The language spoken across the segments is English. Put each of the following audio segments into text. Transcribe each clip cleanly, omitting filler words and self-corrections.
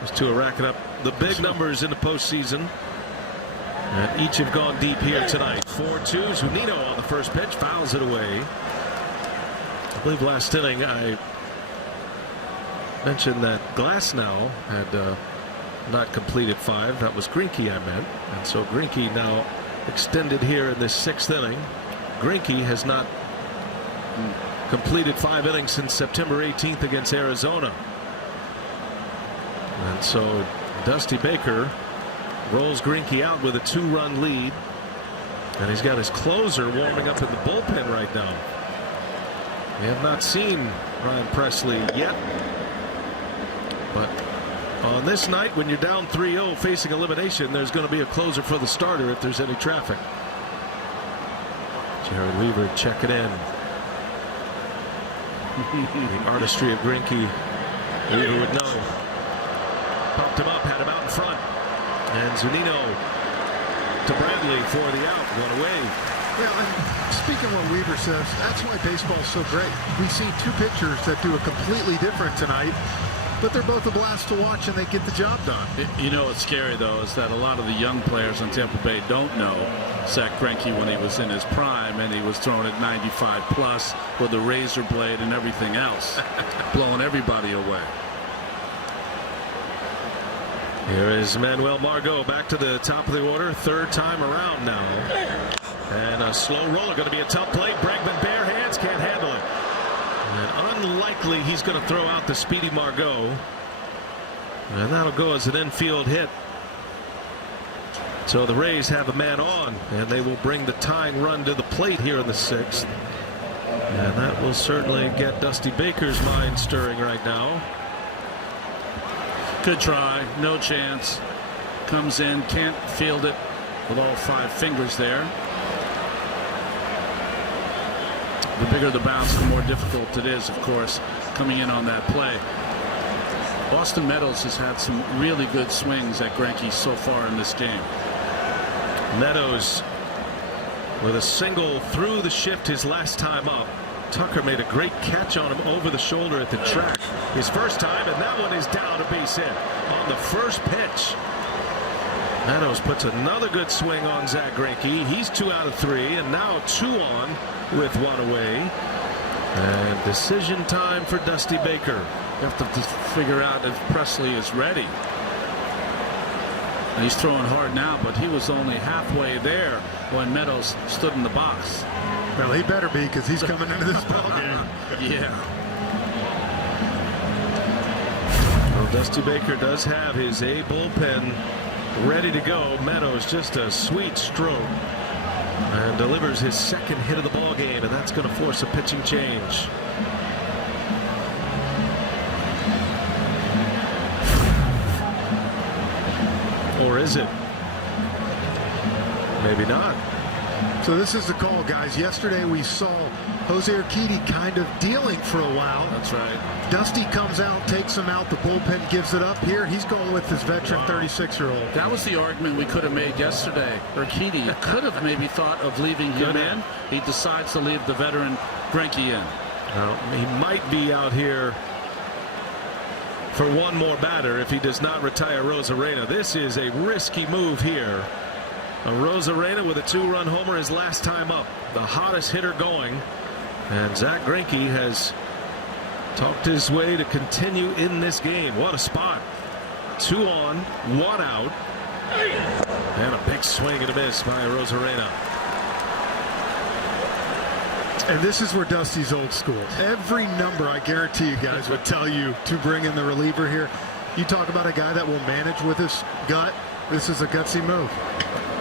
These two are racking up the big numbers in the postseason. And each have gone deep here tonight. 4-2. Zunino on the first pitch fouls it away. I believe last inning I mentioned that Glasnow had not completed 5. That was Greinke I meant. And so Greinke now extended here in this 6th inning. Greinke has not completed 5 innings since September 18th against Arizona. And so Dusty Baker rolls Greinke out with a 2-run lead. And he's got his closer warming up in the bullpen right now. We have not seen Ryan Presley yet. But on this night, when you're down 3-0 facing elimination, there's going to be a closer for the starter if there's any traffic. Jared Weaver checking in. The artistry of Greinke, Weaver would know. Popped him up, had him out in front. And Zunino to Bradley for the out. 1 away. Yeah, and speaking of what Weaver says, that's why baseball is so great. We see 2 pitchers that do it completely different tonight, but they're both a blast to watch and they get the job done. You know what's scary though is that a lot of the young players on Tampa Bay don't know Zack Greinke when he was in his prime and he was throwing at 95 plus with a razor blade and everything else, blowing everybody away. Here is Manuel Margot back to the top of the order, 3rd time around now. And a slow roller, going to be a tough play. Bregman bare hands, can't handle it. And unlikely he's going to throw out the speedy Margot. And that'll go as an infield hit. So the Rays have a man on, and they will bring the tying run to the plate here in the 6th. And that will certainly get Dusty Baker's mind stirring right now. Good try, no chance. Comes in, can't field it with all 5 fingers there. The bigger the bounce, the more difficult it is, of course, coming in on that play. Austin Meadows has had some really good swings at Greinke so far in this game. Meadows with a single through the shift his last time up. Tucker made a great catch on him over the shoulder at the track his first time, and that one is down, a base hit on the first pitch. Meadows puts another good swing on Zack Greinke. He's 2 out of 3, and now 2 on with 1 away. And decision time for Dusty Baker. You have to figure out if Presley is ready. And he's throwing hard now, but he was only halfway there when Meadows stood in the box. Well, he better be, because he's coming into this ballgame. Yeah. Well, Dusty Baker does have his A bullpen ready to go. Meadows just a sweet stroke and delivers his 2nd hit of the ball game, and that's going to force a pitching change. Or is it? Maybe not. So this is the call, guys. Yesterday we saw Jose Urquidy kind of dealing for a while. That's right. Dusty comes out, takes him out. The bullpen gives it up. Here he's going with his veteran 36-year-old. That was the argument we could have made yesterday. Urquidy could have maybe thought of leaving him in. He decides to leave the veteran Greinke in. Well, he might be out here for one more batter if he does not retire Rosarena. This is a risky move here. Rosarena with a 2-run homer his last time up, the hottest hitter going, and Zack Greinke has talked his way to continue in this game. What a spot. 2 on, 1 out, and a big swing and a miss by Rosarena. And this is where Dusty's old school. Every number, I guarantee you guys, would tell you to bring in the reliever here. You talk about a guy that will manage with his gut. This is a gutsy move.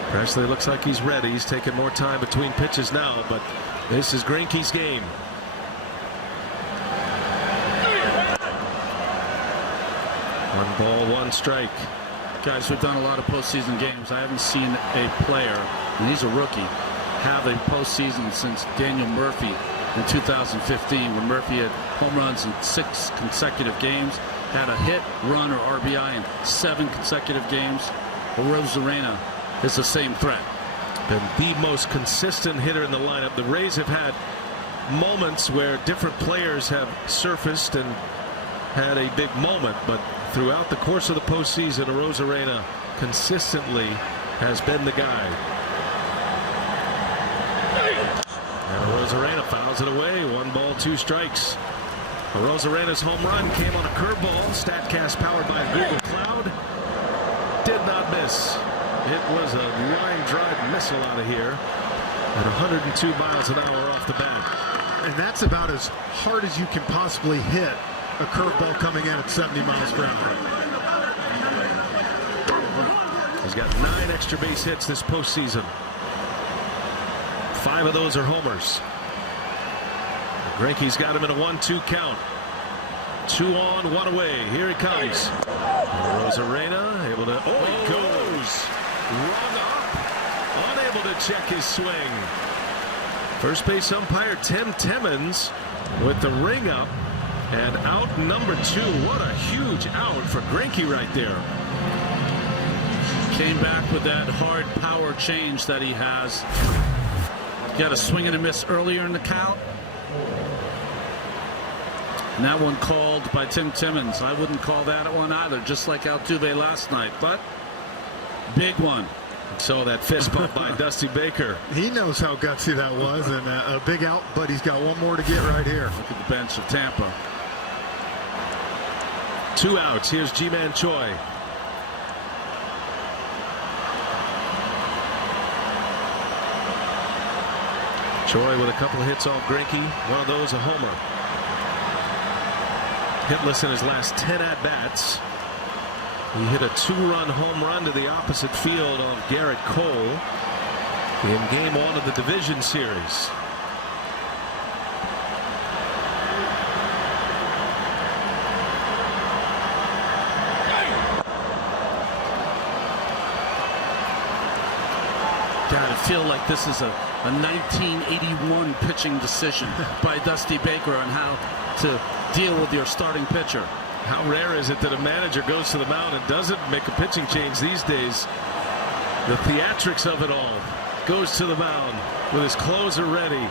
Presley looks like he's ready. He's taking more time between pitches now, but this is Greinke's game. One ball, 1 strike. Guys, we've done a lot of postseason games. I haven't seen a player, and he's a rookie, have a postseason since Daniel Murphy in 2015, when Murphy had home runs in 6 consecutive games, had a hit, run, or RBI in 7 consecutive games. Rosarena is the same threat. Been the most consistent hitter in the lineup. The Rays have had moments where different players have surfaced and had a big moment, but throughout the course of the postseason, Arozarena consistently has been the guy. And Arozarena fouls it away. 1 ball, 2 strikes. Arozarena's home run came on a curveball. Statcast powered by a Google Cloud. Did not miss. It was a line drive missile out of here at 102 miles an hour off the bat. And that's about as hard as you can possibly hit a curveball coming in at 70 miles per hour. He's got 9 extra base hits this postseason. 5 of those are homers. Greinke's got him in a 1-2 count. 2 on, 1 away. Here he comes. Arozarena able to. Oh, he goes. Rung up. Unable to check his swing. First base umpire Tim Timmons with the ring up. And out number 2. What a huge out for Greinke right there. Came back with that hard power change that he has. Got a swing and a miss earlier in the count. And that one called by Tim Timmons. I wouldn't call that one either, just like Altuve last night. But big one. So that fist bump by Dusty Baker. He knows how gutsy that was, and a big out, but he's got 1 more to get right here. Look at the bench of Tampa. 2 outs. Here's Ji-Man Choi. Choi with a couple of hits off Greinke. One of those a homer. Hitless in his last 10 at-bats. He hit a 2-run home run to the opposite field of Garrett Cole in Game 1 of the division series. God, I feel like this is a 1981 pitching decision by Dusty Baker on how to deal with your starting pitcher. How rare is it that a manager goes to the mound and doesn't make a pitching change these days? The theatrics of it all. Goes to the mound with his closer ready.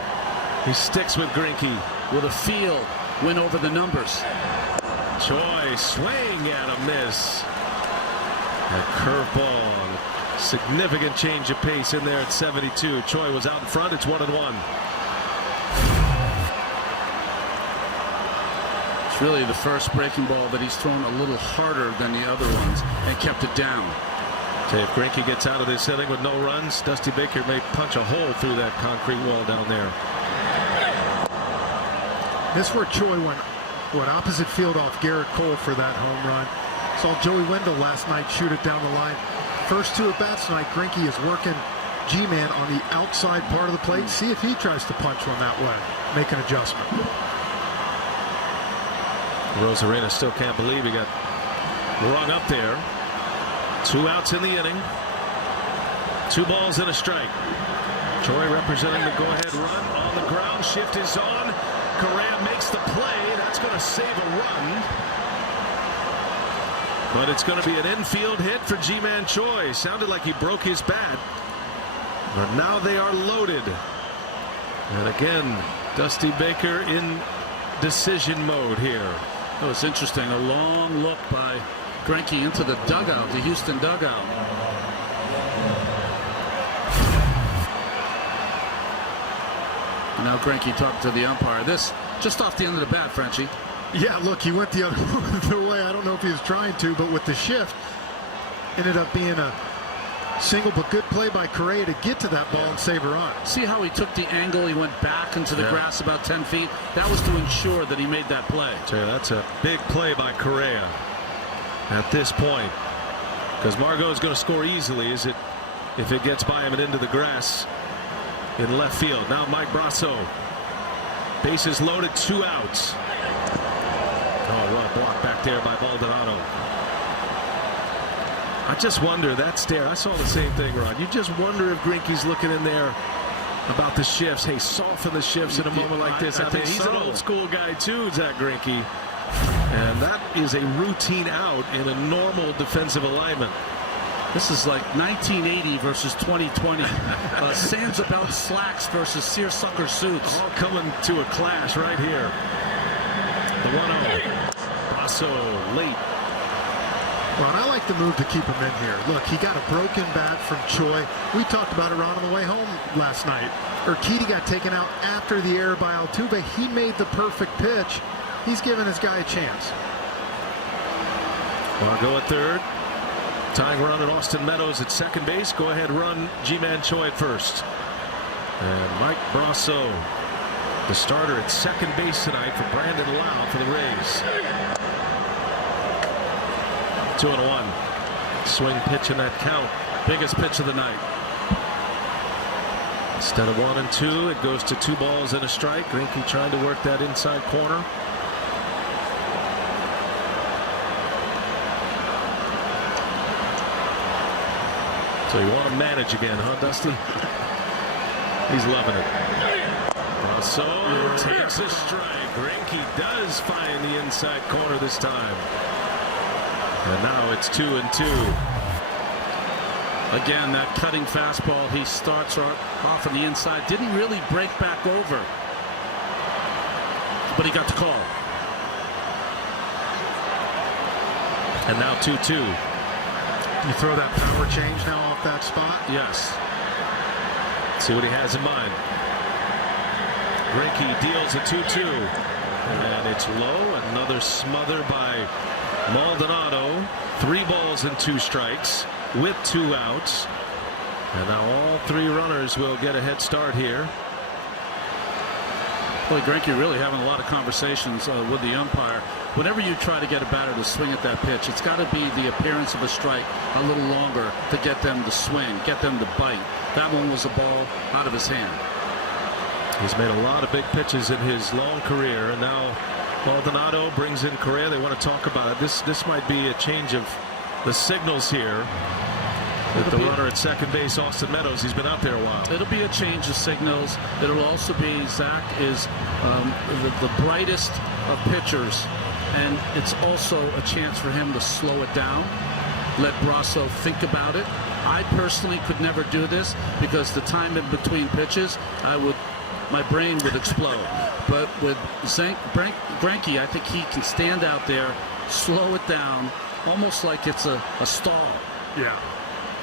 He sticks with Greinke. With a feel, win over the numbers. Choi swing and a miss. A curveball. Significant change of pace in there at 72. Choi was out in front. It's 1-1. It's really the first breaking ball that he's thrown a little harder than the other ones and kept it down. So if Greinke gets out of this inning with no runs, Dusty Baker may punch a hole through that concrete wall down there. This is where Choi went opposite field off Garrett Cole for that home run. Saw Joey Wendell last night shoot it down the line. First 2 at-bats tonight, Greinke is working G-Man on the outside part of the plate. See if he tries to punch one that way. Make an adjustment. Arozarena still can't believe he got rung up there. 2 outs in the inning. 2 balls and a strike. Choi representing the go-ahead run on the ground. Shift is on. Correa makes the play. That's going to save a run. But it's going to be an infield hit for Ji-Man Choi. Sounded like he broke his bat. But now they are loaded. And again, Dusty Baker in decision mode here. Oh, it's interesting. A long look by Greinke into the dugout, the Houston dugout. Now Greinke talking to the umpire. This just off the end of the bat, Frenchie. Yeah, look, he went the other way. I don't know if he was trying to, but with the shift, ended up being a single but good play by Correa to get to that ball and save a run. See how he took the angle? He went back into the grass about 10 feet. That was to ensure that he made that play. So that's a big play by Correa at this point, because Margot is going to score easily if it gets by him and into the grass in left field. Now Mike Brasso. Bases loaded, 2 outs. Oh, well blocked back there by Baldonado. I just wonder, that stare, I saw the same thing, Ron. You just wonder if Greinke's looking in there about the shifts. Hey, soften the shifts in a moment like this. I mean, he's an old school guy too, Zack Greinke. And that is a routine out in a normal defensive alignment. This is like 1980 versus 2020. Sands-about slacks versus seersucker suits. All coming to a clash right here. The 1-0. Brasso late Well, and I like the move to keep him in here. Look, he got a broken bat from Choi. We talked about it on the way home last night. Urquidy got taken out after the error by Altuve. He made the perfect pitch. He's giving his guy a chance. Well, I'll go at third. Tying run at Austin Meadows at second base. Go ahead run Ji-Man Choi at first. And Mike Brasso, the starter at second base tonight for Brandon Lau for the Rays. 2-1. Swing pitch in that count. Biggest pitch of the night. Instead of 1 and 2, it goes to 2 balls and a strike. Greinke trying to work that inside corner. So you want to manage again, huh, Dusty? He's loving it. Brasso takes a strike. Greinke does find the inside corner this time. And now it's 2 and 2. Again, that cutting fastball, he starts off on the inside. Didn't really break back over, but he got the call. And now 2-2. You throw that power change now off that spot? Yes. See what he has in mind. Greinke deals a 2-2. And it's low. Another smother by Maldonado. 3 balls and 2 strikes with 2 outs. And now all 3 runners will get a head start here. Boy, Greinke really having a lot of conversations with the umpire. Whenever you try to get a batter to swing at that pitch, it's got to be the appearance of a strike a little longer to get them to swing, get them to bite. That one was a ball out of his hand. He's made a lot of big pitches in his long career, and now Maldonado brings in Correa. They want to talk about it. This might be a change of the signals here. With the runner at second base, Austin Meadows, he's been out there a while. It'll be a change of signals. It'll also be Zack is the brightest of pitchers, and it's also a chance for him to slow it down, let Brasso think about it. I personally could never do this because the time in between pitches, my brain would explode. But with Greinke, I think he can stand out there, slow it down, almost like it's a stall. Yeah.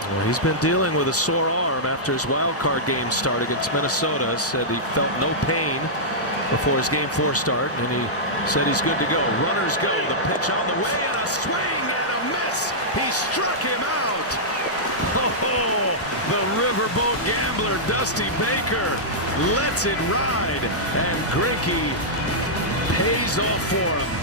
Well, he's been dealing with a sore arm after his wild card game start against Minnesota. Said he felt no pain before his Game 4 start, and he said he's good to go. Runners go. The pitch on the way, and a swing and a miss. He struck him out. Oh, the riverboat gambler Dusty Baker lets it ride, and Greinke pays off for him.